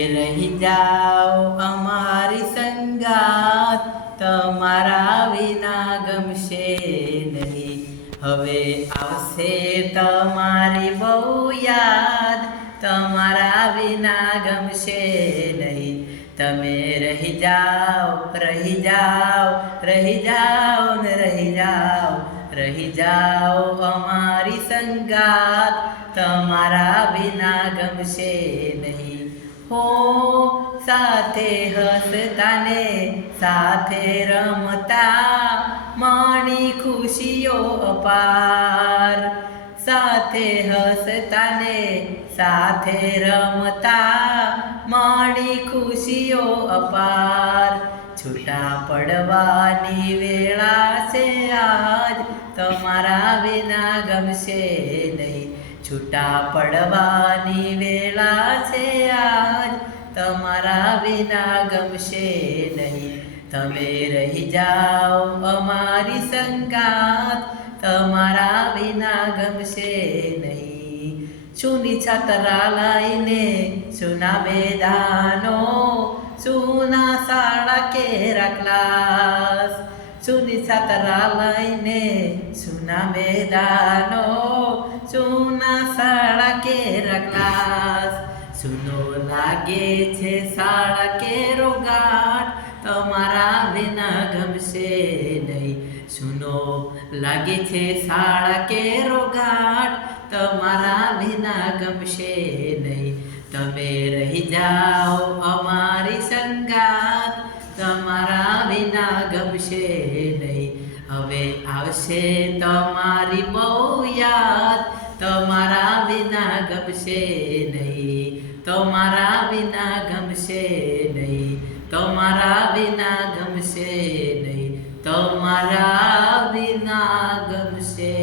રહી જાઓ અમારી સંગાત, તમારા વિના ગમશે નહીં. હવે આવશે તમારી બહુ યાદ, તમારા વિના ગમશે નહીં. તમે રહી જાઓ, રહી જાઓ, રહી જાઓ ને રહી જાઓ, રહી જાઓ અમારી સંગાત, તમારા વિના ગમશે નહીં. હો સાથે હસતા ને સાથે રમતા, માણી ખુશીઓ અપાર. સાથે હસતા ને સાથે રમતા, માણી ખુશીઓ અપાર. છૂટા પડવાની વેળા છે આજ, તમારા વિના ગમશે નહીં. છૂટા પડવાની વેળા છે આજ, તમારા વિના ગમશે નહીં. તમે રહી જાઓ અમારી સંગાત, તમારા વિના ગમશે નહીં. સૂની છાતરા લઈને સૂના મેદાનો, સૂના શાળા કેરા ક્લાસ. સૂની છાતરા લઈને સૂના મેદાનો, સૂના શાળા કેરા ક્લાસ. સૂનો લાગે છે શાળા કેરો ઘાટ, તમારા વિના ગમશે નહીં. સૂનો લાગે છે શાળા કેરો ઘાટ, તમારા વિના ગમશે નહીં. તમે રહી જાઓ અમારી સંગાત, તમારા વિના ગમશે નહીં. હવે આવશે તમારી બહુ યાદ, તમારા વિના ગમશે નહીં. તમારા વિના ગમશે નહીં. તમારા વિના ગમશે નહીં. તમારા વિના ગમશે